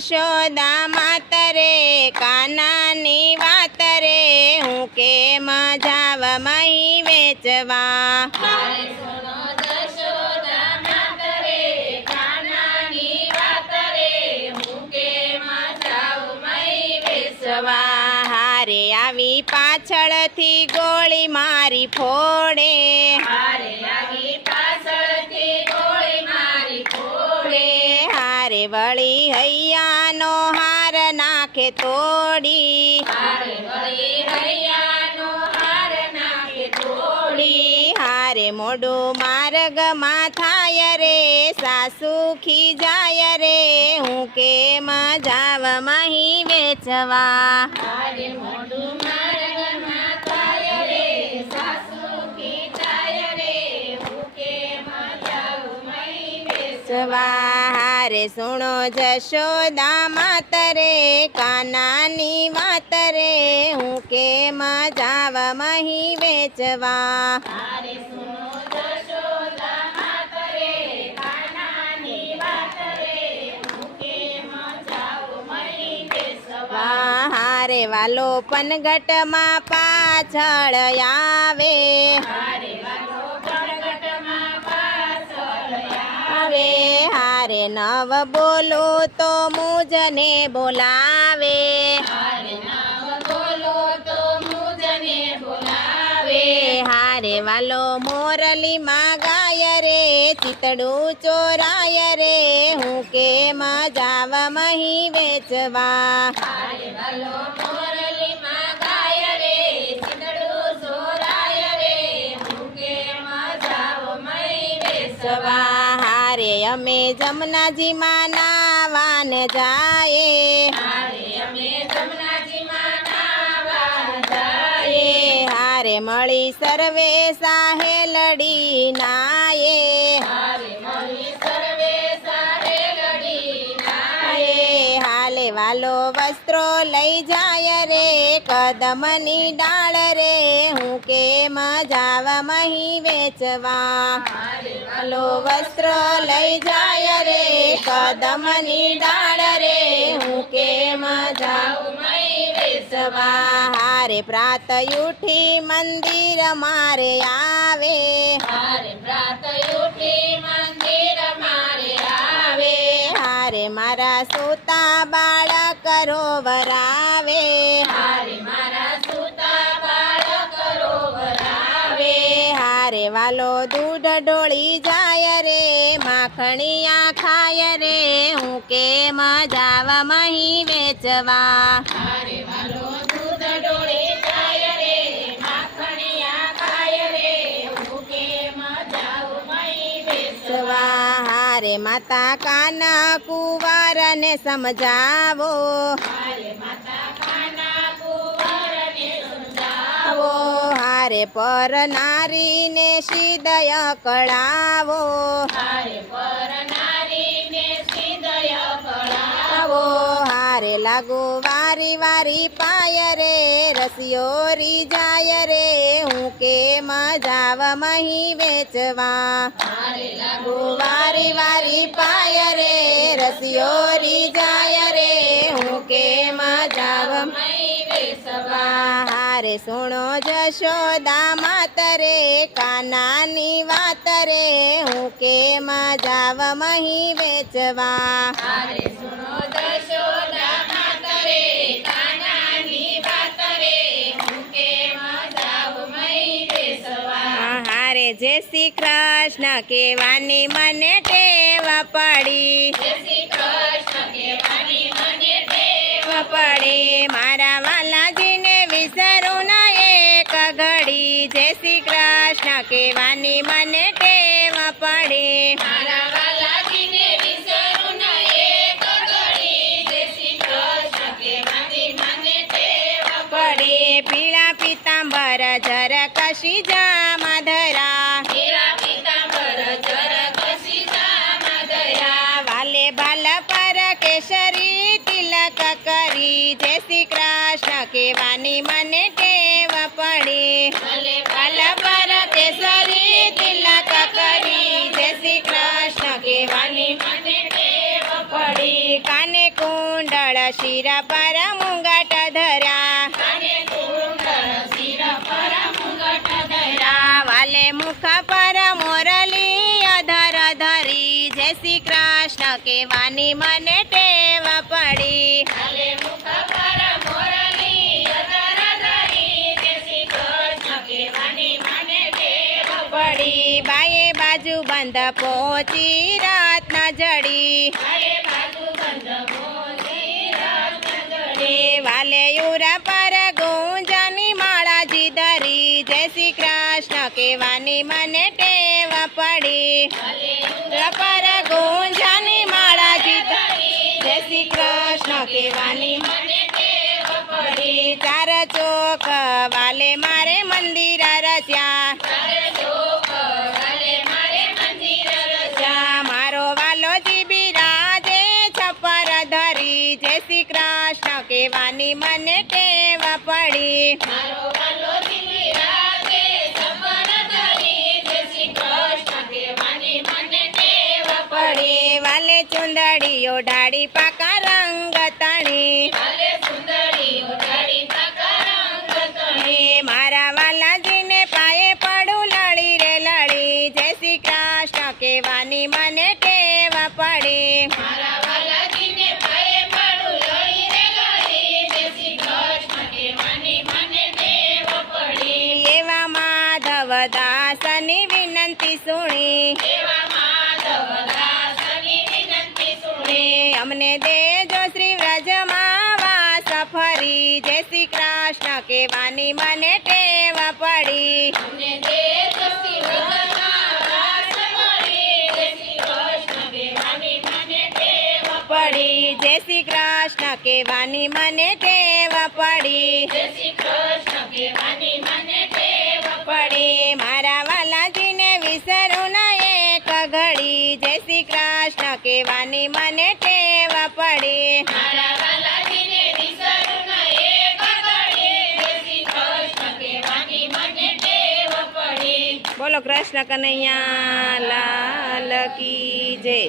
જશોદા માતરે કાનાની વાત રે હું કેમ જાવ મહી વેચવા હારે આવી પાછળથી ગોળી મારી ફોડે હારે વળી હૈયાનો હાર નાખે તોડી હારે મોડું માર્ગમાં થાય રે સાસુ ખીજાય રે હું કેમ જાવ મહી વેચવા હારે સુણો જશોદા માતરે કાનાની વાત રે હું કેમ જાવ મહી વેચવા હારે વાલો પનગટમાં પાછળ આવે હારે નવ બોલો તો મુજને બોલાવે હારે વાલો મોરલી માં ગાય રે ચિતડું ચોરાય રે હું કેમ જાવ મહી વેચવા હારે અમે જમનાજીમાં નાવાન જાયે હારે મળી સર્વે સાહેલડી નાયે હાલે વાલો વસ્ત્રો લઈ જાય રે કદમની ડાળ રે હું કેમ જાવ મહી વેચવા વાલો વસ્ત્રો લઈ જાય રે કદમની ડાળ રે હું કેમ જાવ મહી વેચવા હારે પ્રાત ઉઠી મંદિર મારે આવે હારે મારા સૂતા બાળક રોવરાવે હારે વાલો દૂધ ડોળી જાય રે માખણિયા ખાય રે હું કેમ જાવ મહી વેચવા હારે માતા કાના કુંવરને સમજાવો હારે પર નારીને સિદય કળાવો હારે લાગો વારી વારી પાય રે રસિયોરી જાય રે હું કેમ જાવ મહી વેચવા વારી વારી પાય રે રસિયોરી જાય રે હું કેમ જાવ હારે સુણો જશોદા માતરે કાનાની વાત રે હું કેમ જાવ મહી વેચવા હારે જય શ્રી કૃષ્ણ કેવાની મને ટેવ પડી મારા વાલાજીને વિસરું ના એક ઘડી જય શ્રી કૃષ્ણ કેવાની મને ટેવ પડી પીળા પીતાંબર જર કશી જામા ધરા વાલે બાલ પર કેસરી તિલક કરી જય શ્રી કૃષ્ણ કેવાની મને ટેવ પડી બાલ પર કેસરી તિલક કરી જય શ્રી કૃષ્ણ કેવાની મને ટેવ પડી કાને કો કુંડળ શિર પર મુંગટ ધર્યા વાલે મુખ પર મોરલી અધર ધરી જય શ્રી કૃષ્ણ કેવાની મને ટેવ પડી પડી બાએ બાજુ બંધ પહોંચી રાત ન જડી વાલે યુરા પર ગુંજની માળાજી ધરી જય શ્રી કૃષ્ણ કેવાની મને ટેવ પડી પર ગુંજની માળાજી ધરી જય શ્રી કૃષ્ણ કેવાની મને ટેવ પડી ચાર ચોક વાલે મારે મંદિર રચ્યા મારો વાલોજી બિરાજે છપર ધરી જય શ્રી કૃષ્ણ કેવાની મને ટેવ પડી પડી વાલે ચુંદડીઓ ઢાળી પાકા રંગ તણી મારા વાલાજીને પાયે પડું લડી રે લડી જય શ્રી કૃષ્ણ કેવાની મને ટેવ પડી એવા માધવ દાસની વિનંતી સુણી અમને દેજો શ્રી વ્રજમાં વાસ ફરી જય શ્રી કૃષ્ણ કેવાની મને ટેવ પડી પડી જય શ્રી કૃષ્ણ કેવાની મને ટેવ પડી પડી મારા વાલાજીને વિસરું ના એક ઘડી જય શ્રી કૃષ્ણ કેવાની મને ટેવ પડી બોલો કૃષ્ણ કનૈયા લાલ કી જય.